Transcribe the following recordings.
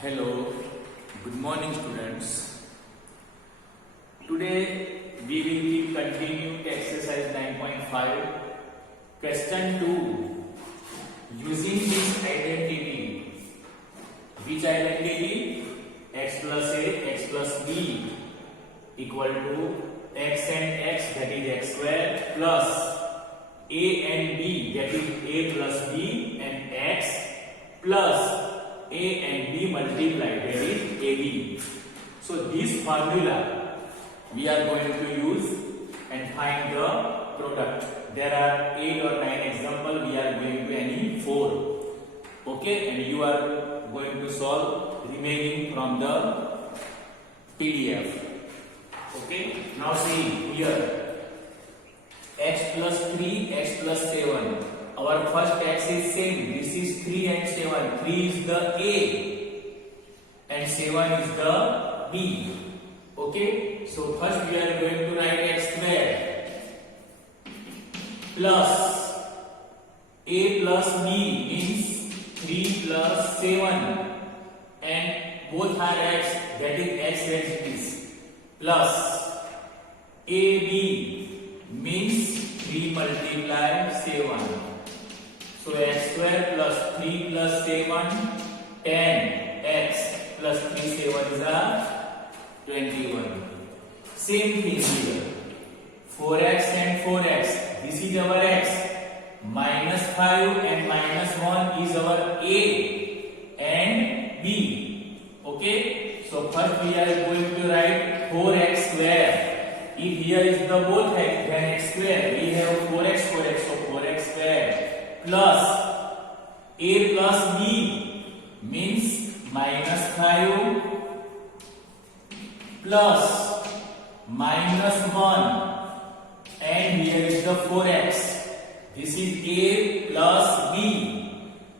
Hello, good morning students. Today we will be continuing exercise 9.5 question 2 using this identity. Which identity? X plus a x plus b equal to x and x, that is x square, plus a and b, that is a plus b, and x plus a and b multiplied, that is ab. So this formula we are going to use and find the product. There are 8 or 9 examples, we are going to any 4. Okay, and you are going to solve remaining from the PDF. Okay, now see here, x plus 3, x plus 7. Our first x is same. This is 3 and 7. 3 is the A and 7 is the B. Okay, so first we are going to write x square plus A plus B means 3 plus 7, and both are x, that is x as it is, plus AB means 3 multiply 7. So x square plus 3 plus 7, 10, x plus 3 7 is a 21. Same thing here, 4x and 4x, this is our x, minus 5 and minus 1 is our A and B. Okay, so first we are going to write 4x square. If here is the both x, then x square, we have 4x, so 4x square plus A plus B means minus 5 plus minus 1, and here is the 4x. This is A plus B.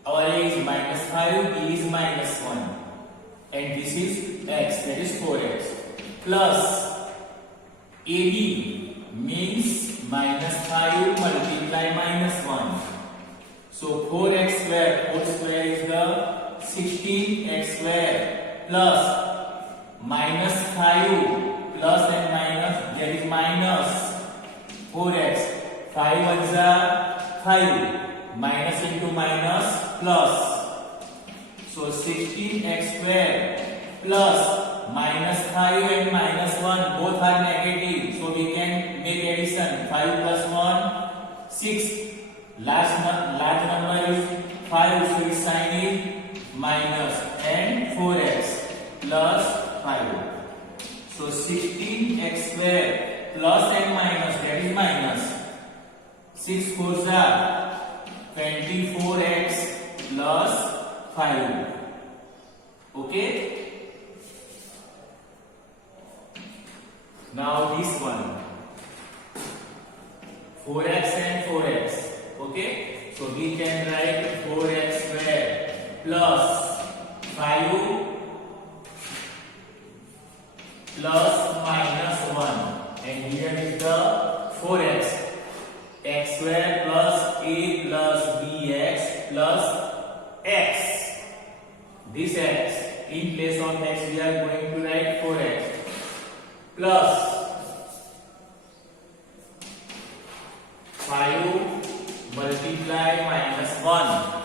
Our A is minus 5, B is minus 1, and this is x, that is 4x, plus AB means minus 5 multiply minus 1. So 4x square, 4 square is the 16x square, plus minus 5 plus and minus, that is minus 4x, 5 is a 5, minus into minus plus, so 16x square plus minus 5 and minus 1 both are negative, so we can make addition, 5 plus 1, 6. Large number is 5, so its sign is minus, and 4x plus 5. So 16x square plus and minus, that is minus. 6 4s are 24x plus 5. Okay. Now this one, 4x and 4x. Okay, so we can write 4x square plus 5 plus minus 1, and here is the 4x, x square plus A plus bx plus x. This x, in place of x we are going to write 4x plus 5 multiply minus 1.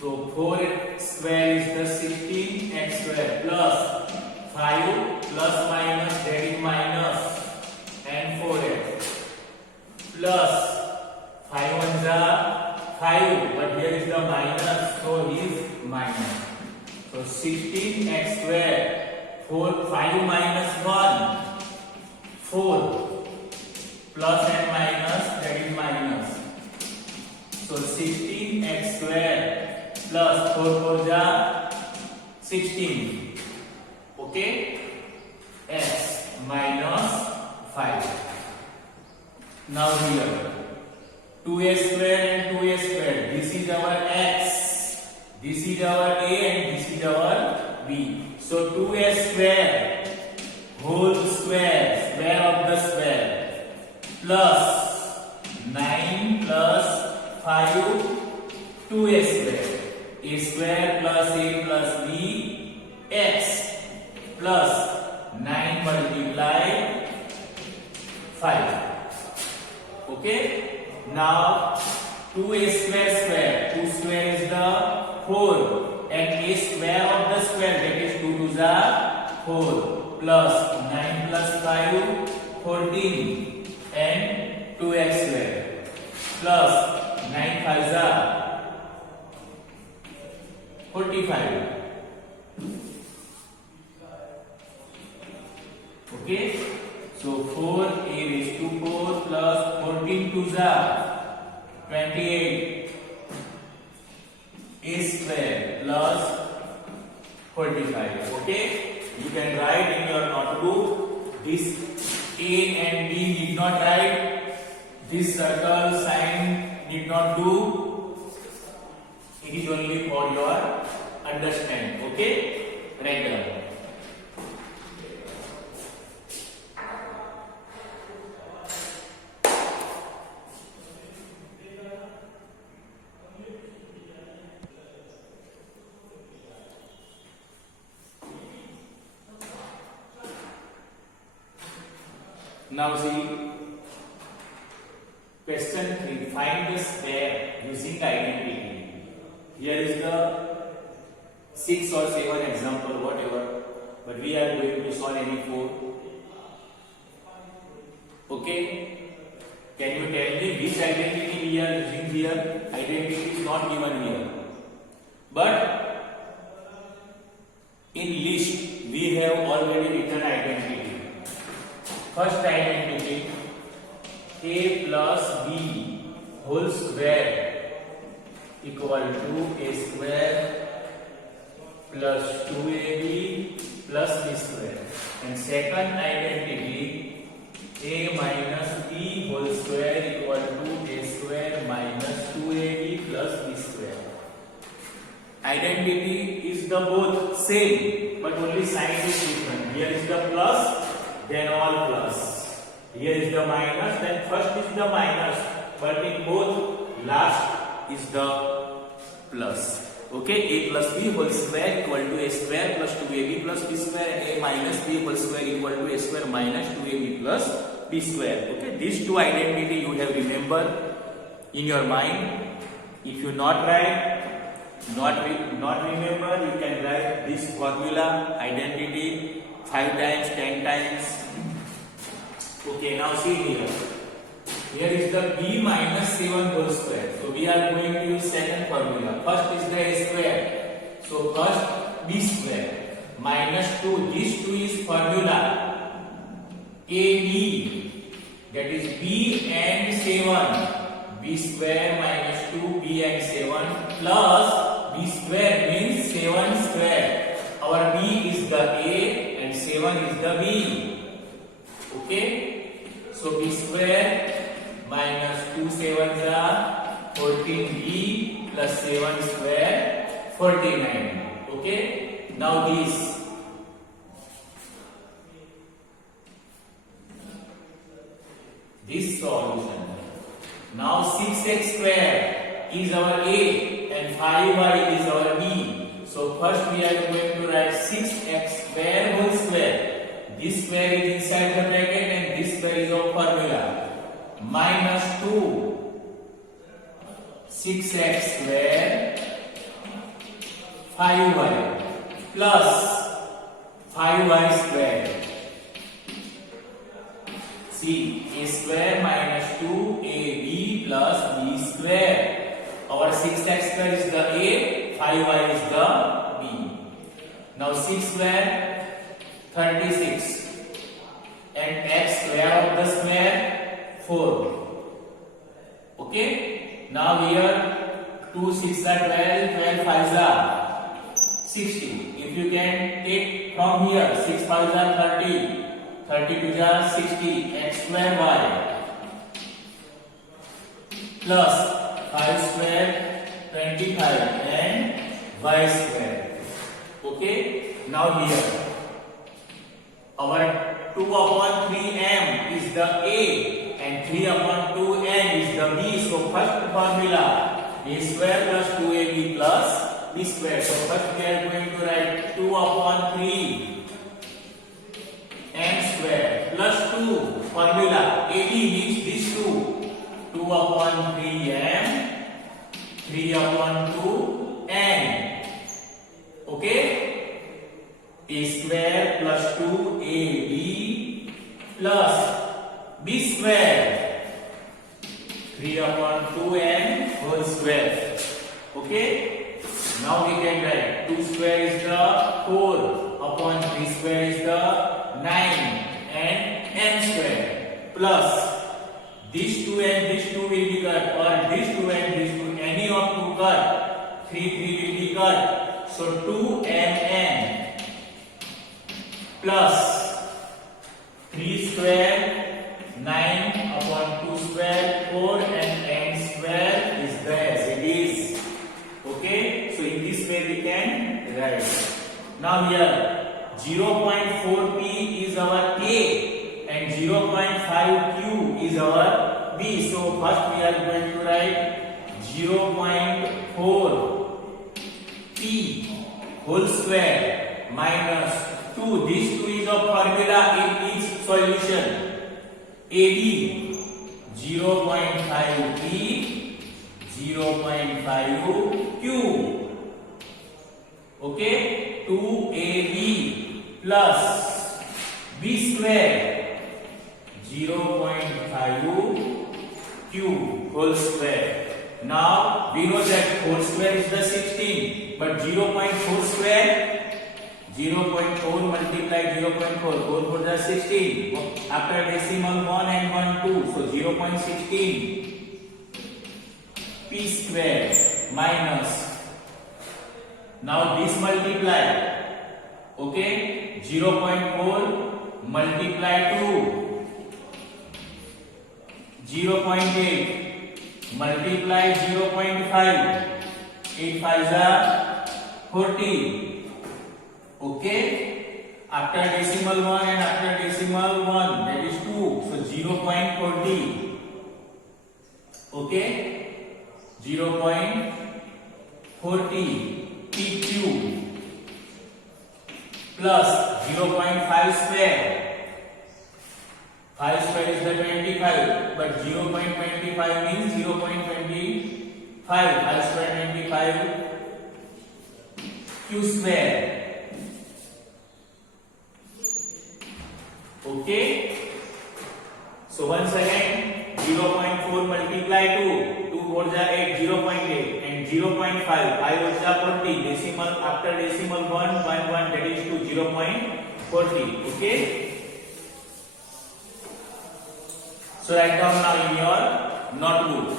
So 4 square is the 16x square plus 5 plus minus, that is minus, and 4x plus 5 ones are 5, but here is the minus, so is minus. So 16x square, 5 minus 1, 4 plus and minus, that is minus. So 16x square plus 4 4 ja 16. Okay, x minus 5. Now here 2x square and 2x square, this is our x, this is our A, and this is our B. So 2x square whole square, square of the square, plus 9 plus 5 2a square a square plus a plus b x plus 9 multiply 5. Okay, now 2a square square, 2 square is the 4 and a square of the square, that is 2 to the 4 plus 9 plus 5 14 and 2x square plus 9 5 is 45. Okay, so 4a raised to 4 plus 14 to the 28 a square plus 45. Okay, you can write in your notebook. This a and b need not write. This circle sign need not do. It is only for your understanding. Okay, write down. Now see question 3. Find the square using identity. Here is the 6 or 7 example, whatever, but we are going to solve any 4. Okay, can you tell me which identity we are using here? Identity is not given here, but in list we have already written identity. First identity, a plus b whole square equal to a square plus 2ab plus b square. And second identity, a minus b whole square equal to a square minus 2ab plus b square. Identity is the both same, but only sign is different. Here is the plus, then all plus. Here is the minus, then first is the minus, but in both last is the plus. Okay, a plus b whole square equal to a square plus 2ab plus b square, and a minus b whole square equal to a square minus 2ab plus b square. Okay, these two identity you have remember in your mind. If you not remember, you can write this formula identity 5 times, 10 times. Okay, now see here. Here is the b minus 7 whole square. So we are going to use second formula. First is the a square. So first b square minus 2. This 2 is formula ab. That is b and 7. B square minus 2b and 7 plus b square means 7 square. Our b is the a and 7 is the b. Okay, so b square minus 2 7s are 14b plus 7 square 49. Okay, now this solution. Now 6x square is our a and 5y is our b. So first we are going to write 6x square whole square. This square is inside the bracket and this square is our formula. Minus 2 6x square 5y plus 5y square. See, a square minus 2ab plus b square. Our 6x square is the a, 5y is the b. Now 6 square 36 and x square of the square 4. Okay, now here 2 6 are 12, 12 5s are 60. If you can take from here 6 5s are 30, 32 are 60, x square y plus 5 square 25 and y square. Okay, now here our 2 upon 3m is the a and 3 upon 2n is the b. So first formula a square plus 2ab plus b square. So first we are going to write 2 upon 3 n square plus 2 formula AB means this 2 upon 3m 3 upon 2 n. Okay, a square plus 2ab plus b square 3 upon 2n whole square. Okay, now we can write 2 square is the 4 upon 3 square is the 9 and n square plus these 2 and these 2 will be cut, or these 2 and these 2, any of 2 cut, 3 will be cut. So 2mn plus 3 square 9 upon 2 square 4 and n square is there as it is. Okay, so in this way we can write. Now here 0.4p is our k and 0.5q is our b. So first we are going to write 0.4p whole square minus 2. This 2 is a formula in each solution. AB 0.5p 0.5q. Okay, 2ab plus b square 0.5q whole square. Now we know that whole square is the 16, but 0.4 square 0.4 multiply 0.4 4 for the 16. After decimal 1 and 1 2, so 0.16 p square minus. Now this multiply. Okay, 0.4 multiply 2 0.8 multiply 0.5 8 5 are 40. Okay, after decimal 1 and after decimal 1, that is 2, so 0.40. Okay, 0.40 p cube plus 0.5 square. 5 square is the 25, but 0.25 means 0.25. 5 square 25 q square. Okay, so once again 0.4 multiply 2 4 is 8 0.8 and 0.5 5 is 40. Decimal after decimal 1 that is to 0.40. Okay, so write down now in your notebook.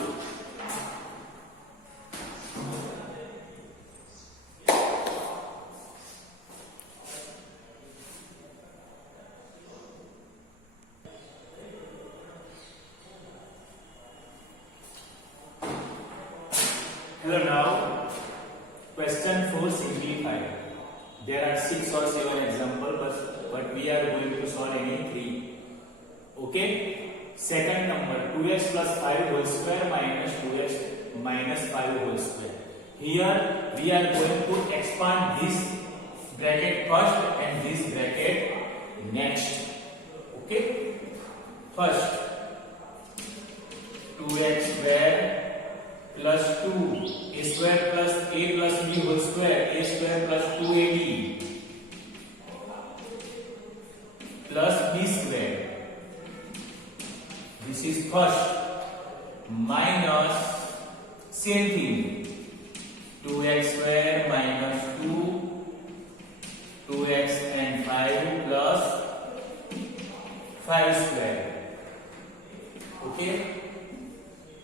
Hello, now question 4 simplified. There are 6 or 7 examples, but we are going to solve any 3. Okay, second number 2x plus 5 whole square minus 2x minus 5 whole square. Here we are going to expand this bracket first and this bracket next. Okay, first 2x square plus 2 a square plus a plus b whole square, a square plus 2ab plus b square. This is first minus same thing 2x square minus 2x and 5 plus 5 square. Okay,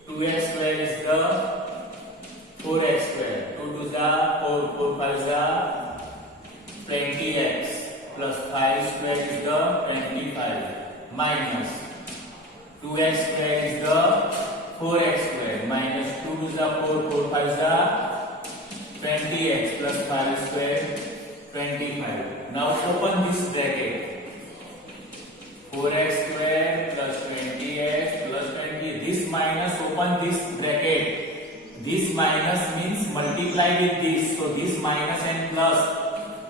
2x square is the 4x square, 2 to the 4, 4 5 is the 20x plus 5 square is the 25 minus 2x square is the 4x square minus 2 to the 4, 4 5 is the 20x plus 5 square 25. Now open this bracket 4x square plus 20x plus 20. This minus open this bracket. This minus means multiply with this. So this minus and plus,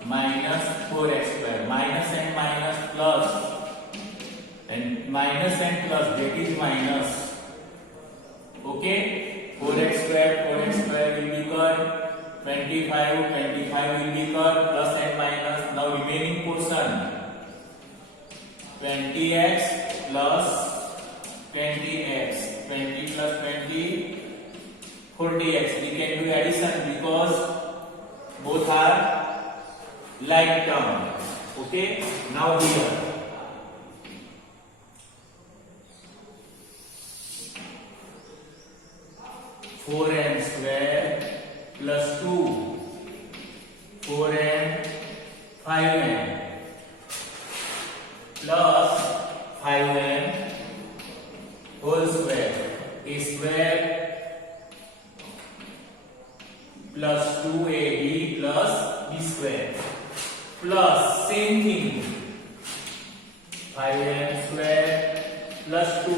minus 4x square. Minus and minus plus. And minus and plus, that is minus. Okay? 4x square will become 25. 25 will become plus and minus. Now remaining portion, 20x plus 20x. 20 plus 20, 40x. We can do addition because both are like term. Okay? Now here, four m square plus 2, 4m, 5m plus 5m whole square. A square plus 2ab plus b square plus same thing, 5m square plus 2,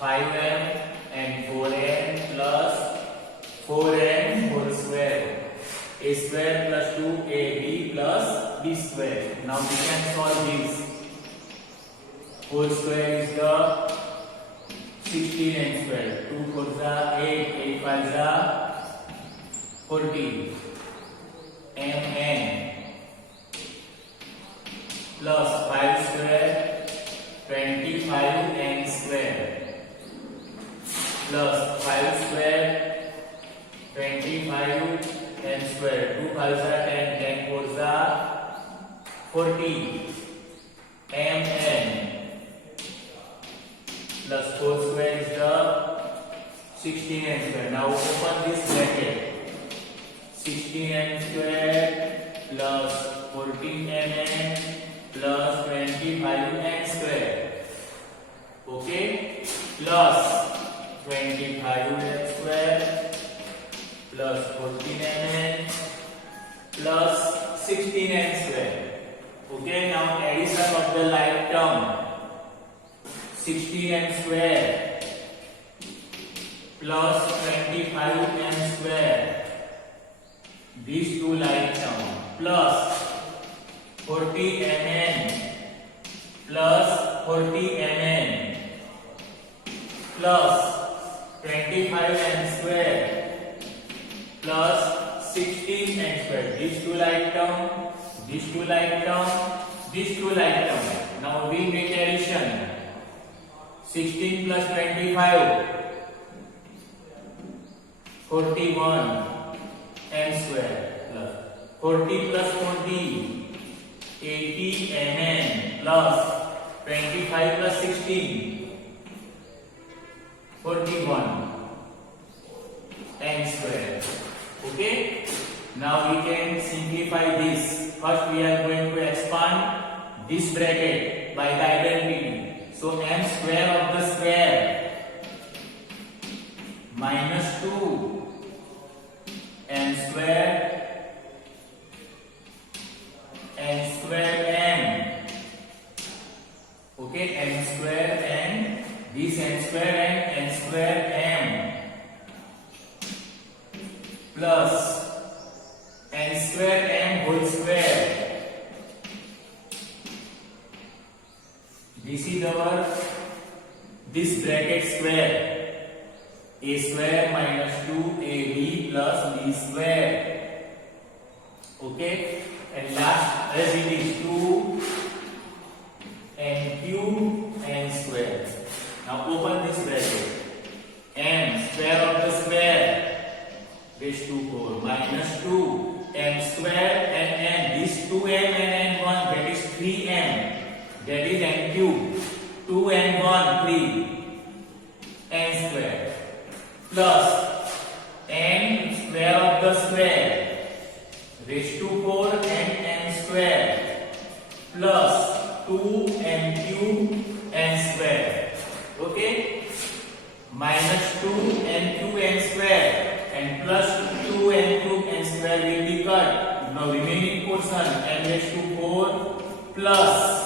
5m and 4m plus 4m whole square. A square plus 2ab plus b square. Now we can solve this. Whole square is the 16m square. 2 4 जा 8, 8 5 जा 40. mn plus 5 square 25n square plus 5 square 25n square. 2 5 जा 10, 10 4 जा 40. mn plus 4 square is the 16n square. Now open this bracket. 16n square plus 14mn plus 25n square. Okay? Plus 25n square plus 14mn plus 16n square. Okay? Now addition of the like term. 16n square plus 25n square, these two like term, plus 40mn plus 40mn plus 25n square plus 16n square. These two like term, these two like term, these two like term. Now we make addition. 16 plus 25, 41 n square plus 40 plus 40, 80 mn plus 25 plus 16, 41 n square. Okay? Now we can simplify this. First we are going to expand this bracket by the identity. So m square of the square minus 2 m square m. Okay, m square m, this m square m square m plus n square m whole square. This is our this bracket square. A square minus 2ab plus b square. Okay, and last as it is 2 n cube n square. Now open this bracket. M square of the square raised to 4 minus 2 m square and n. This 2m and n 1, that is 3m. That is n cube. 2 and 1 3 n square plus n square of the square raised to 4 and n square plus 2 n cube n square. Okay, minus 2 n cube n square and plus 2 n cube n square will be cut. Now remaining portion n raised to 4 plus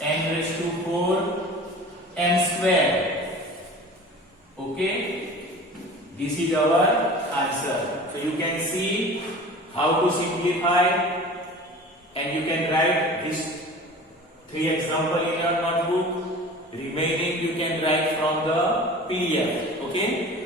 n raised to 4 m square. Okay, This is our answer. So you can see how to simplify, and you can write these 3 example in your notebook. Remaining you can write from the PDF. Okay.